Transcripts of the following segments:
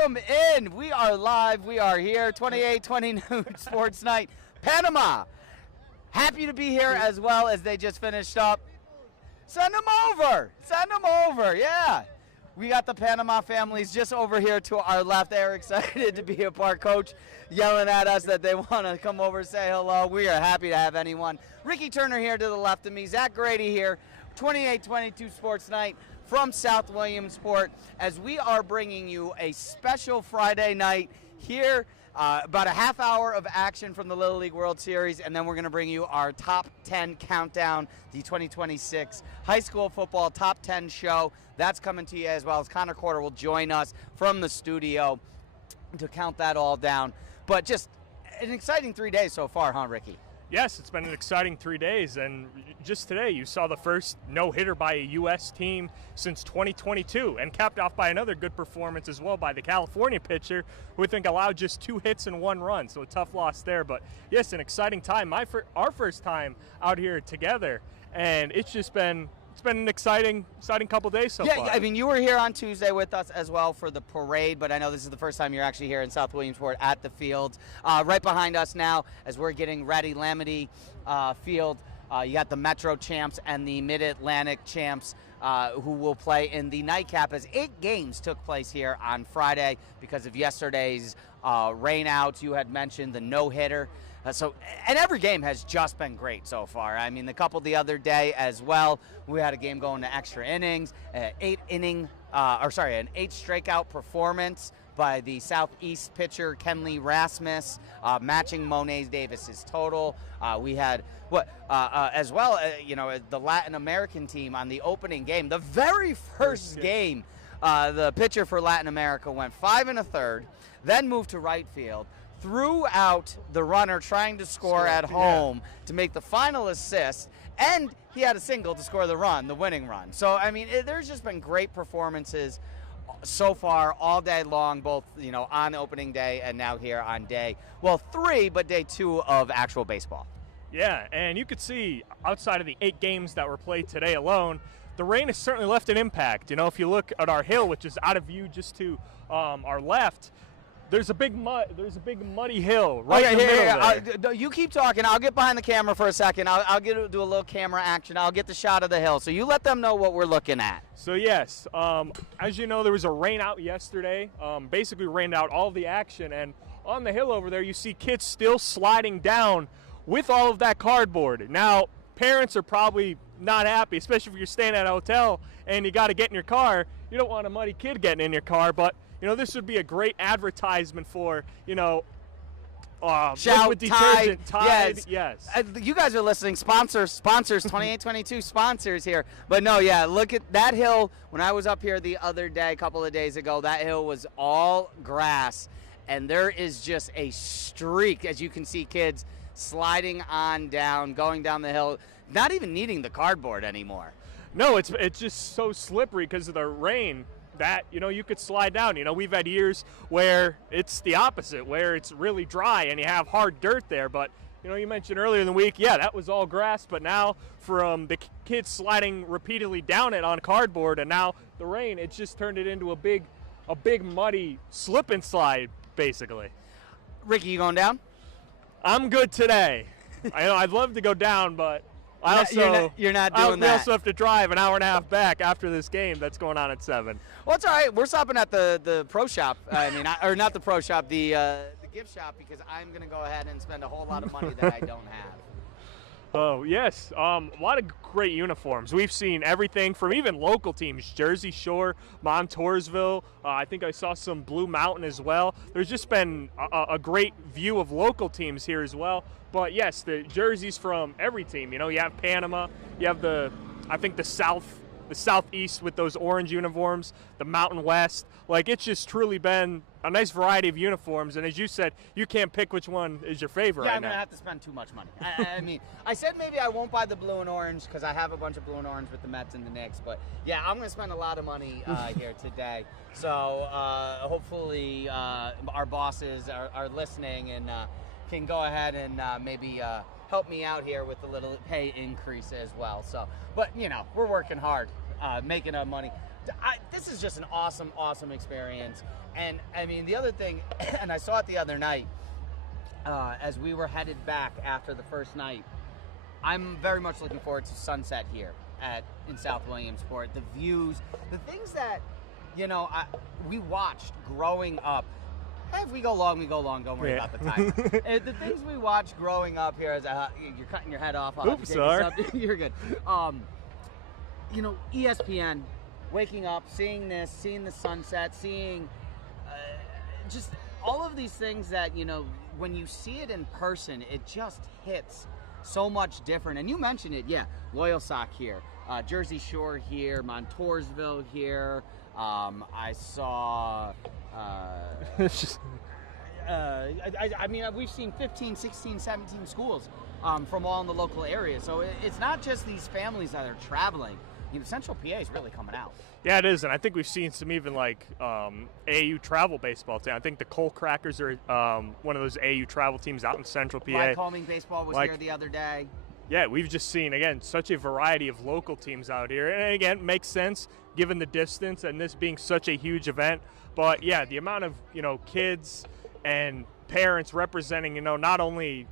Welcome in. We are live. We are here. 28-20 noon Sports Night. Panama. Happy to be here as well as they just finished up. Send them over. Send them over. Yeah. We got the Panama families just over here to our left. They're excited to be a part. Coach yelling at us that they want to come over and say hello. We are happy to have anyone. Ricky Turner here to the left of me. Zach Grady here. 28-22 Sports Night from South Williamsport as we are bringing you a special Friday night here. About a half hour of action from the Little League World Series, and then we're going to bring you our top 10 countdown, the 2026 high school football top 10 show. That's coming to you as well as Connor Corder will join us from the studio to count that all down. But just an exciting 3 days so far, huh, Ricky? Yes, it's been an exciting 3 days, and just today you saw the first no-hitter by a U.S. team since 2022, and capped off by another good performance as well by the California pitcher, who I think allowed just 2 hits and 1 run, so a tough loss there. But yes, an exciting time. Our first time out here together, and it's been an exciting couple days so far. Yeah, I mean, you were here on Tuesday with us as well for the parade, but I know this is the first time you're actually here in South Williamsport at the field. Right behind us now, as we're getting ready, Lamade Field, you got the Metro champs and the Mid-Atlantic champs who will play in the nightcap, as 8 games took place here on Friday because of yesterday's rainouts. You had mentioned the no-hitter. And every game has just been great so far. I mean, the couple the other day as well. We had a game going to extra innings, an 8 strikeout performance by the Southeast pitcher Kenley Rasmus, matching Monet Davis's total. We had as well, the Latin American team on the opening game, the very first game. The pitcher for Latin America went 5 1/3, then moved to right field. Threw out the runner trying to score at home to make the final assist, and he had a single to score the winning run. So, I mean, there's just been great performances so far all day long, both, on opening day and now here on day 3, but day 2 of actual baseball. Yeah, and you could see outside of the 8 games that were played today alone, the rain has certainly left an impact. If you look at our hill, which is out of view just to our left, there's a big muddy hill right in the middle there. You keep talking. I'll get behind the camera for a second. I'll do a little camera action. I'll get the shot of the hill. So you let them know what we're looking at. So yes, as you know, there was a rain out yesterday. Basically rained out all of the action, and on the hill over there, you see kids still sliding down with all of that cardboard. Now, parents are probably not happy, especially if you're staying at a hotel and you got to get in your car. You don't want a muddy kid getting in your car, but this would be a great advertisement for, liquid detergent, Tide. Yes. You guys are listening. Sponsors, 28-22 sponsors here. But no, yeah, look at that hill. When I was up here the other day, a couple of days ago, that hill was all grass. And there is just a streak, as you can see, kids sliding on down, going down the hill, not even needing the cardboard anymore. No, it's just so slippery because of the rain that, you could slide down. We've had years where it's the opposite, where it's really dry and you have hard dirt there. But, you mentioned earlier in the week, yeah, that was all grass. But now from the kids sliding repeatedly down it on cardboard, and now the rain, it's just turned it into a big muddy slip and slide, basically. Ricky, you going down? I'm good today. I'd love to go down, but you're not doing that. We also have to drive an hour and a half back after this game that's going on at 7. Well, it's all right. We're stopping at the pro shop. Or not the pro shop, the gift shop, because I'm going to go ahead and spend a whole lot of money that I don't have. Oh, yes. A lot of great uniforms. We've seen everything from even local teams, Jersey Shore, Montoursville. I think I saw some Blue Mountain as well. There's just been a great view of local teams here as well. But, yes, the jerseys from every team. You have Panama. You have the Southeast with those orange uniforms, the Mountain West. It's just truly been a nice variety of uniforms. And as you said, you can't pick which one is your favorite right now. I'm going to have to spend too much money. I said maybe I won't buy the blue and orange because I have a bunch of blue and orange with the Mets and the Knicks. But, yeah, I'm going to spend a lot of money here today. So hopefully our bosses are listening and can go ahead and maybe help me out here with a little pay increase as well. So, but, we're working hard. making up money. This is just an awesome, awesome experience. And, I mean, the other thing, and I saw it the other night, as we were headed back after the first night, I'm very much looking forward to sunset here in South Williamsport. The views, the things that, you know, we watched growing up. If we go long, we go long. Don't worry about the time. The things we watched growing up here, as you're cutting your head off. Oops, sorry. You're good. You know, ESPN, waking up, seeing this, seeing the sunset, seeing just all of these things that, you know, when you see it in person, it just hits so much different. And you mentioned it, Loyalsock here, Jersey Shore here, Montoursville here. I saw. I mean, we've seen 15, 16, 17 schools from all in the local area. So it's not just these families that are traveling. You know, Central PA is really coming out. Yeah, it is, and I think we've seen some even like AAU travel baseball team. I think the Coal Crackers are one of those AAU travel teams out in Central PA. Lycoming baseball was here the other day. Yeah, we've just seen, again, such a variety of local teams out here. And again, it makes sense given the distance and this being such a huge event. But yeah, the amount of, you know, kids and parents representing, you know, not only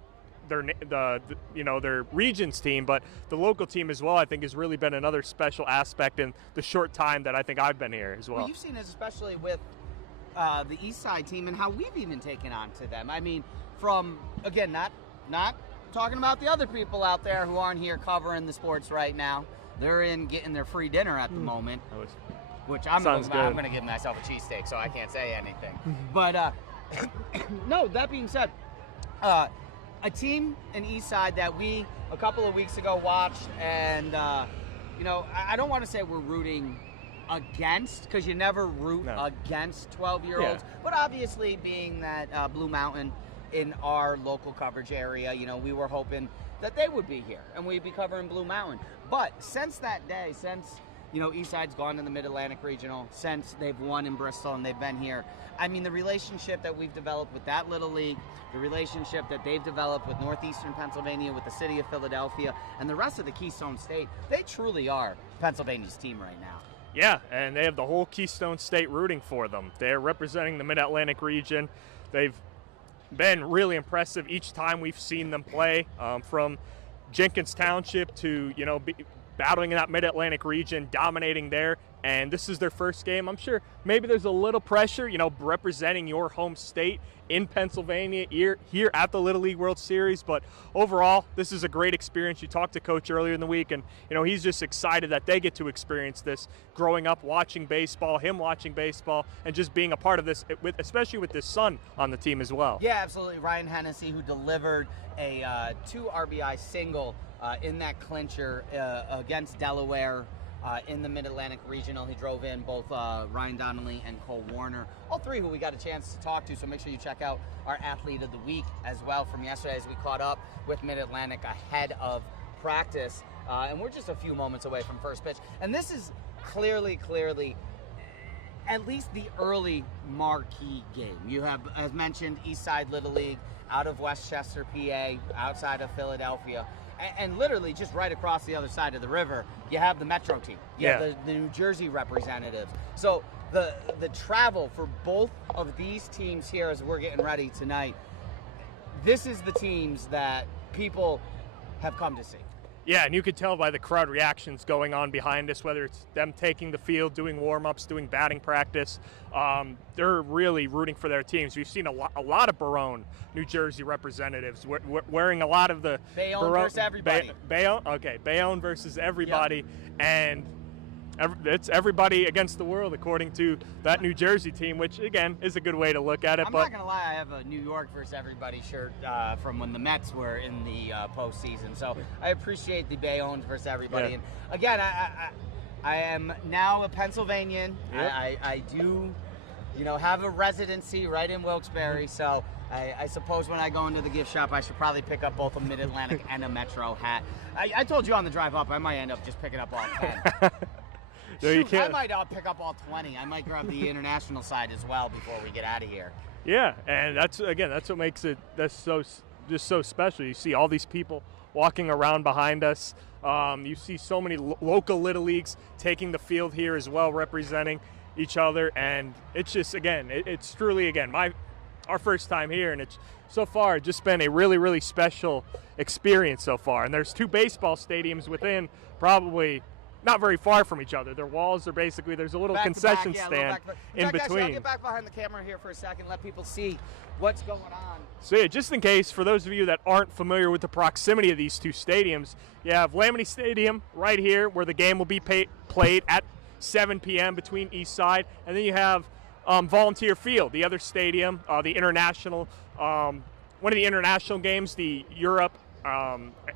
their region's team, but the local team as well, I think has really been another special aspect in the short time that I think I've been here as well. Well, you've seen this especially with the East Side team and how we've even taken on to them. I mean, from, again, not talking about the other people out there who aren't here covering the sports right now. They're in getting their free dinner at the moment, which I'm going to give myself a cheesesteak, so I can't say anything. But no, that being said, a team in East Side that we a couple of weeks ago watched, and you know, I don't want to say we're rooting against, because you never root against 12-year-olds, but obviously being that Blue Mountain in our local coverage area, you know, we were hoping that they would be here and we'd be covering Blue Mountain. But since that day, since, you know, Eastside's gone to the Mid-Atlantic Regional, since they've won in Bristol and they've been here, I mean, the relationship that we've developed with that little league, the relationship that they've developed with Northeastern Pennsylvania, with the city of Philadelphia, and the rest of the Keystone State, they truly are Pennsylvania's team right now. Yeah, and they have the whole Keystone State rooting for them. They're representing the Mid-Atlantic region. They've been really impressive each time we've seen them play, from Jenkins Township to, you know, battling in that Mid-Atlantic region, dominating there. And this is their first game. I'm sure maybe there's a little pressure, you know, representing your home state in Pennsylvania here at the Little League World Series. But overall, this is a great experience. You talked to Coach earlier in the week, and, you know, he's just excited that they get to experience this growing up, watching baseball, him watching baseball, and just being a part of this, especially with his son on the team as well. Yeah, absolutely. Ryan Hennessy, who delivered a 2 RBI single in that clincher against Delaware in the Mid-Atlantic Regional. He drove in both Ryan Donnelly and Cole Warner, all three who we got a chance to talk to, so make sure you check out our Athlete of the Week as well from yesterday as we caught up with Mid-Atlantic ahead of practice. And we're just a few moments away from first pitch. And this is clearly, at least the early marquee game. You have, as mentioned, Eastside Little League out of Westchester, PA, outside of Philadelphia. And literally just right across the other side of the river, you have the Metro team. You have the New Jersey representatives. So the travel for both of these teams here as we're getting ready tonight, this is the teams that people have come to see. Yeah, and you could tell by the crowd reactions going on behind us, whether it's them taking the field, doing warm-ups, doing batting practice. They're really rooting for their teams. We've seen a lot of Barone, New Jersey representatives wearing a lot of the Bayonne versus everybody. Bayonne versus everybody, yep. And it's everybody against the world, according to that New Jersey team, which, again, is a good way to look at it. I'm not going to lie, I have a New York versus everybody shirt from when the Mets were in the postseason. So I appreciate the Bayonne versus everybody. Yeah. And again, I am now a Pennsylvanian. Yep. I do, you know, have a residency right in Wilkes-Barre. So I suppose when I go into the gift shop, I should probably pick up both a Mid-Atlantic and a Metro hat. I told you on the drive up, I might end up just picking up all 10. No, you can't. I might pick up all 20. I might grab the international side as well before we get out of here. Yeah, and that's what makes it so special. You see all these people walking around behind us. You see so many local Little Leagues taking the field here as well, representing each other, and it's just, again, it's truly, again, our first time here, and it's so far just been a really, really special experience so far. And there's 2 baseball stadiums within, probably not very far from each other. Their walls are basically, there's a little concession stand in between. Actually, I'll get back behind the camera here for a second, let people see what's going on. So yeah, just in case, for those of you that aren't familiar with the proximity of these 2 stadiums, you have Lamade Stadium right here, where the game will be played at 7 p.m. between each side, and then you have Volunteer Field, the other stadium, the international, one of the international games, the Europe,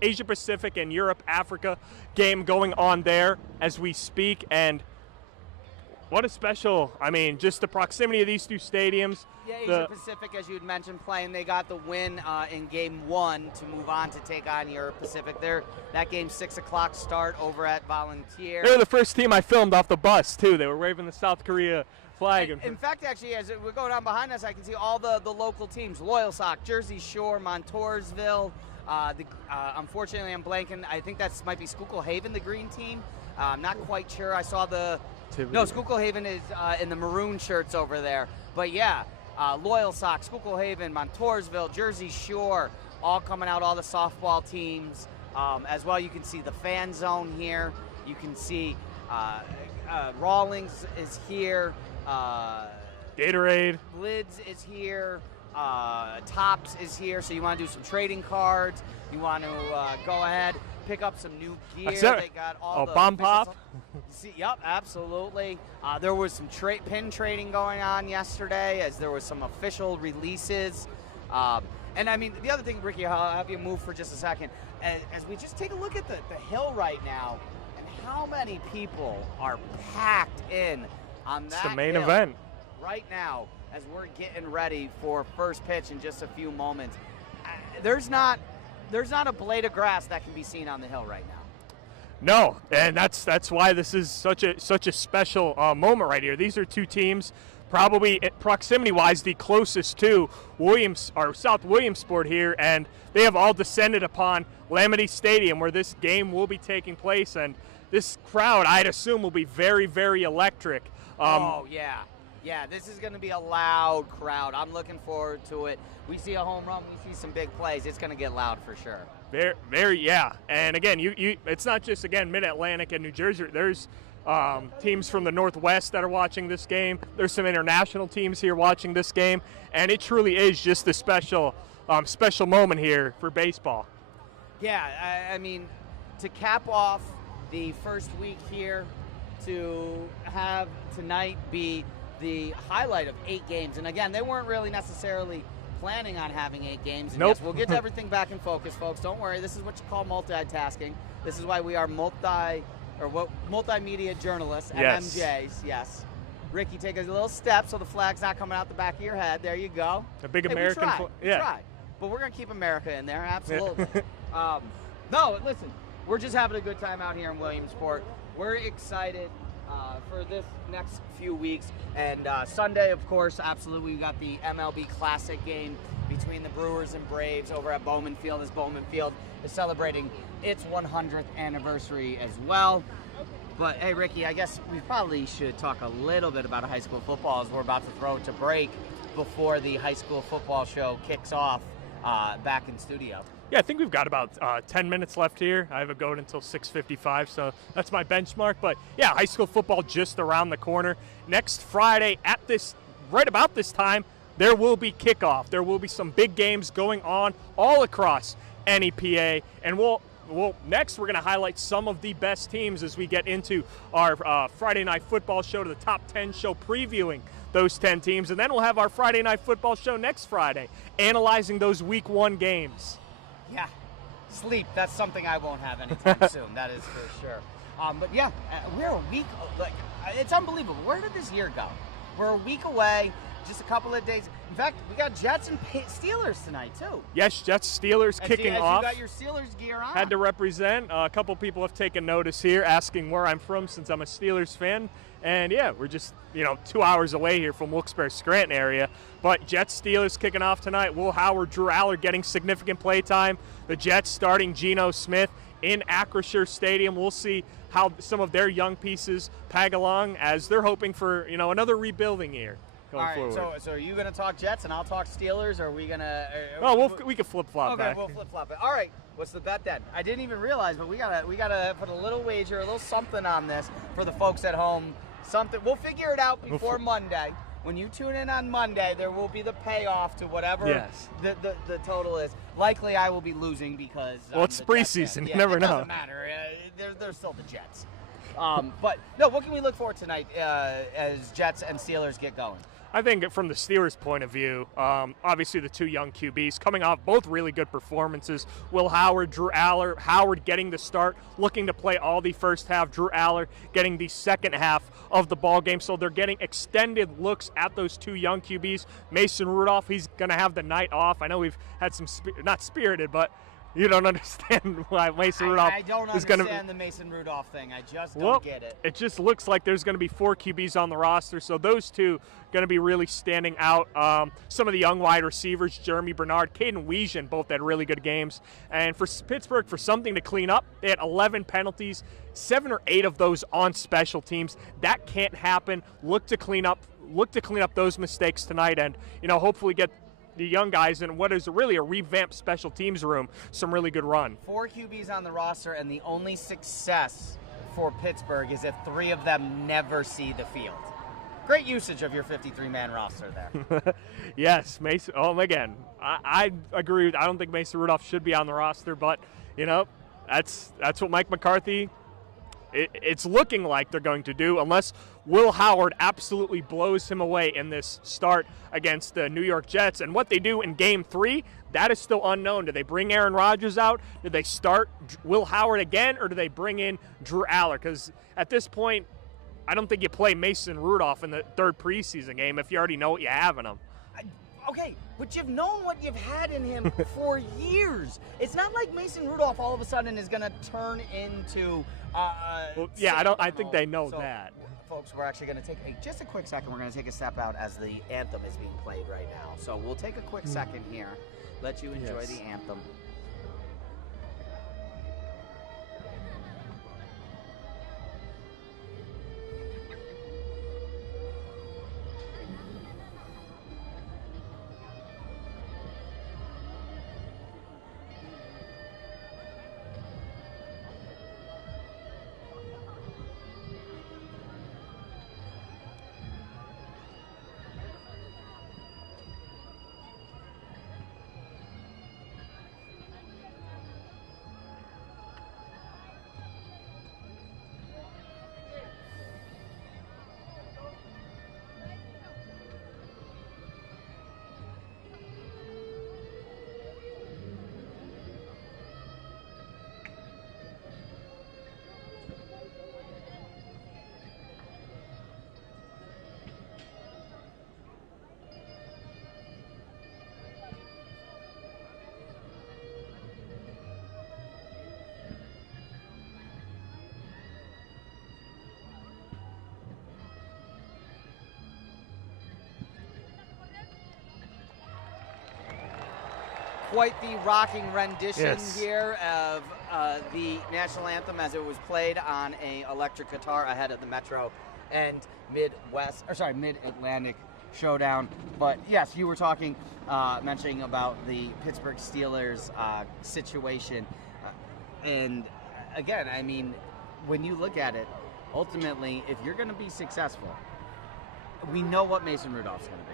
Asia Pacific and Europe Africa game going on there as we speak. And what a special, I mean, just the proximity of these 2 stadiums. Yeah, Asia Pacific, as you had mentioned, playing. They got the win in Game 1 to move on to take on Europe Pacific. That game, 6 o'clock start over at Volunteer. They were the first team I filmed off the bus, too. They were waving the South Korea flag. In fact, actually, as we're going down behind us, I can see all the local teams. Loyal Sock, Jersey Shore, Montoursville. Unfortunately, I'm blanking. I think that might be Schuylkill Haven, the green team. I'm not quite sure. I saw No, Schuylkill Haven is in the maroon shirts over there. But yeah, Loyal Sox, Schuylkill Haven, Montoursville, Jersey Shore, all coming out, all the softball teams. As well, you can see the fan zone here. You can see Rawlings is here. Gatorade. Lids is here. Tops is here. So you want to do some trading cards. You want to go ahead, pick up some new gear. They got all the bomb pop. Yep, absolutely. There was some pin trading going on yesterday, as there was some official releases. And I mean, the other thing, Ricky, I'll have you move for just a second. As we just take a look at the hill right now, and how many people are packed in on that It's the main hill event right now, as we're getting ready for first pitch in just a few moments. There's not a blade of grass that can be seen on the hill right now. No, and that's why this is such a special moment right here. These are 2 teams, probably proximity-wise the closest to South Williamsport here, and they have all descended upon Lamade Stadium, where this game will be taking place. And this crowd, I'd assume, will be very, very electric. Oh yeah. Yeah, this is going to be a loud crowd. I'm looking forward to it. We see a home run, we see some big plays. It's going to get loud for sure. Very, yeah. And again, it's not just, again, Mid-Atlantic and New Jersey. There's teams from the Northwest that are watching this game. There's some international teams here watching this game. And it truly is just a special moment here for baseball. Yeah, I mean, to cap off the first week here, to have tonight be the highlight of 8 games. And again, they weren't really necessarily planning on having 8 games. And nope. Yes, we'll get to everything back in focus, folks. Don't worry. This is what you call multitasking. This is why we are multimedia journalists at yes. MJs. Yes. Ricky, take a little step so the flag's not coming out the back of your head. There you go. A big American flag. Yeah. Try. But we're going to keep America in there. Absolutely. No, listen. We're just having a good time out here in Williamsport. We're excited for this next few weeks. And Sunday, of course, absolutely, we got the MLB Classic game between the Brewers and Braves over at Bowman Field, as Bowman Field is celebrating its 100th anniversary as well. But, hey, Ricky, I guess we probably should talk a little bit about high school football, as we're about to throw it to break before the high school football show kicks off back in studio. Yeah, I think we've got about 10 minutes left here. I have a go until 6:55, so that's my benchmark. But yeah, high school football just around the corner. Next Friday right about this time, there will be kickoff. There will be some big games going on all across NEPA, and next we're going to highlight some of the best teams as we get into our Friday Night Football show, to the top 10 show, previewing those 10 teams, and then we'll have our Friday Night Football show next Friday, analyzing those Week 1 games. Yeah, sleep, that's something I won't have anytime soon, that is for sure. But yeah, we're a week, it's unbelievable. Where did this year go? We're a week away, just a couple of days. In fact, we got Jets and Steelers tonight, too. Yes, Jets, Steelers kicking off. You got your Steelers gear on. Had to represent. A couple people have taken notice here, asking where I'm from since I'm a Steelers fan. And, yeah, we're just, 2 hours away here from Wilkes-Barre-Scranton area. But Jets, Steelers kicking off tonight. Will Howard, Drew Aller getting significant play time. The Jets starting Geno Smith in Acrisure Stadium. We'll see how some of their young pieces tag along as they're hoping for, another rebuilding year. All right, so are you going to talk Jets and I'll talk Steelers, or are we going to... we can flip-flop back. Okay, we'll flip-flop it. All right, what's the bet then? I didn't even realize, but we gotta put a little wager, a little something on this for the folks at home. Something. We'll figure it out before Monday. When you tune in on Monday, there will be the payoff to whatever the total is. Likely I will be losing because... it's preseason. You never know. It doesn't matter. They're still the Jets. But, no, what can we look for tonight as Jets and Steelers get going? I think from the Steelers' point of view, obviously the two young QBs coming off both really good performances. Will Howard, Drew Aller. Howard getting the start, looking to play all the first half. Drew Aller getting the second half of the ball game. So they're getting extended looks at those two young QBs. Mason Rudolph, he's going to have the night off. I know we've had some, not spirited, but you don't understand why Mason Rudolph is going to... I don't understand the Mason Rudolph thing. I just don't get it. It just looks like there's going to be 4 QBs on the roster, so those two going to be really standing out. Some of the young wide receivers, Jeremy Bernard, Caden Weesion, both had really good games. And for Pittsburgh, for something to clean up, they had 11 penalties, 7 or 8 of those on special teams. That can't happen. Look to clean up those mistakes tonight, and hopefully get the young guys in what is really a revamped special teams room some really good run. 4 QBs on the roster, and the only success for Pittsburgh is if 3 of them never see the field. Great usage of your 53-man roster there. Yes, Mason. Again, I agree. I don't think Mason Rudolph should be on the roster, but that's what Mike McCarthy. It's looking like they're going to do, unless Will Howard absolutely blows him away in this start against the New York Jets. And what they do in Game 3, that is still unknown. Do they bring Aaron Rodgers out? Do they start Will Howard again? Or do they bring in Drew Aller? Because at this point, I don't think you play Mason Rudolph in the 3rd preseason game if you already know what you have in him. Okay, but you've known what you've had in him for years. It's not like Mason Rudolph all of a sudden is going to turn into... I think they know that. Folks, we're actually going to take just a quick second. We're going to take a step out as the anthem is being played right now. So we'll take a quick second here, let you enjoy the anthem. Quite the rocking rendition here of the national anthem as it was played on a electric guitar ahead of the Metro and Mid-Atlantic showdown. But yes, you were mentioning about the Pittsburgh Steelers situation. And again, I mean, when you look at it, ultimately, if you're going to be successful, we know what Mason Rudolph's going to be.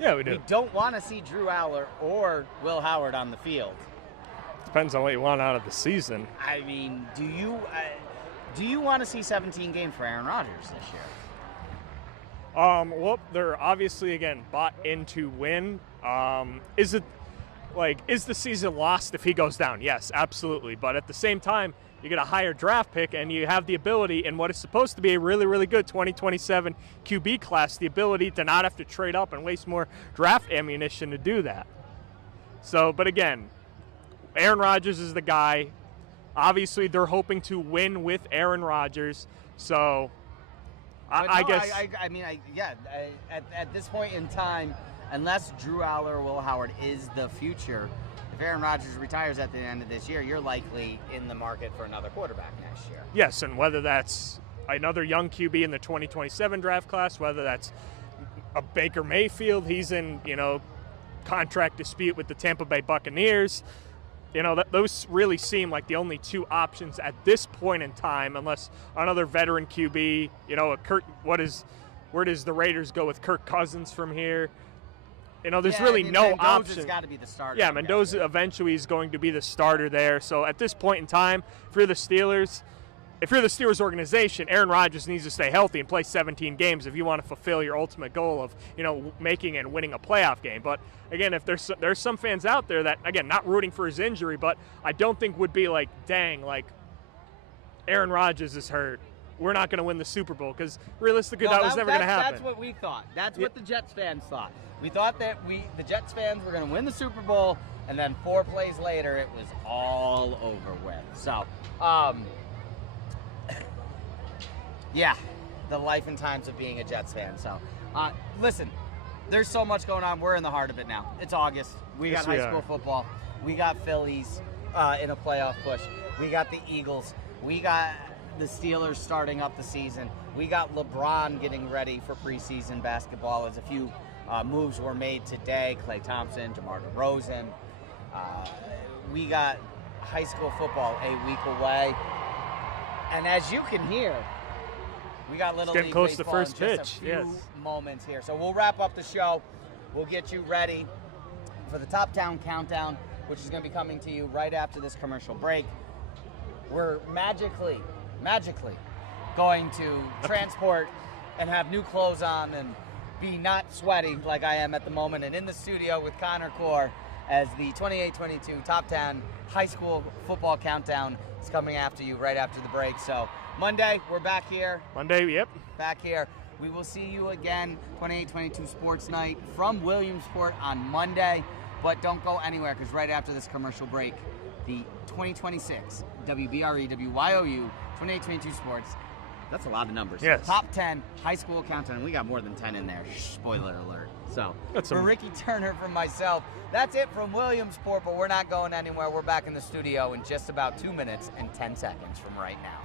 Yeah, we do. We don't want to see Drew Aller or Will Howard on the field. Depends on what you want out of the season. I mean, do you want to see 17 games for Aaron Rodgers this year? They're obviously, again, bought in to win. like, is the season lost if he goes down? Yes, absolutely. But at the same time, you get a higher draft pick, and you have the ability in what is supposed to be a really, really good 2027 QB class, the ability to not have to trade up and waste more draft ammunition to do that. So, but again, Aaron Rodgers is the guy. Obviously, they're hoping to win with Aaron Rodgers. So, I guess. At this point in time, unless Drew Aller or Will Howard is the future, if Aaron Rodgers retires at the end of this year, you're likely in the market for another quarterback next year. Yes, and whether that's another young QB in the 2027 draft class, whether that's a Baker Mayfield, he's in, contract dispute with the Tampa Bay Buccaneers. Those really seem like the only two options at this point in time, unless another veteran QB, where does the Raiders go with Kirk Cousins from here? There's no Mendoza's option. Got to be the starter. Yeah, Mendoza eventually is going to be the starter there. So at this point in time, if you're the Steelers organization, Aaron Rodgers needs to stay healthy and play 17 games if you want to fulfill your ultimate goal of, making and winning a playoff game. But again, if there's some fans out there that, again, not rooting for his injury, but I don't think would be like, dang, like Aaron Rodgers is hurt, we're not going to win the Super Bowl, because realistically that was never going to happen. That's what we thought. That's what the Jets fans thought. We thought that the Jets fans were going to win the Super Bowl, and then 4 plays later, it was all over with. So, yeah, the life and times of being a Jets fan. So, listen, there's so much going on. We're in the heart of it now. It's August. We got high school football. We got Phillies in a playoff push. We got the Eagles. We got the Steelers starting up the season. We got LeBron getting ready for preseason basketball, as a few moves were made today. Klay Thompson, DeMar DeRozan. We got high school football a week away. And as you can hear, we got Little League close to baseball first in pitch. just a few moments here. So we'll wrap up the show. We'll get you ready for the Top Town Countdown, which is going to be coming to you right after this commercial break. We're magically going to transport and have new clothes on and be not sweaty like I am at the moment, and in the studio with Connor Core as the 28-22 Top 10 High School Football Countdown is coming after you right after the break. So Monday, we're back here. Monday, yep. Back here. We will see you again, 28-22 Sports Night from Williamsport on Monday. But don't go anywhere, because right after this commercial break, the 2026 WBRE, WYOU, 28-22 Sports, that's a lot of numbers. Yes. Top 10 high school countdown. We got more than 10 in there. Spoiler alert. So, for Ricky Turner, from myself, that's it from Williamsport, but we're not going anywhere. We're back in the studio in just about 2 minutes and 10 seconds from right now.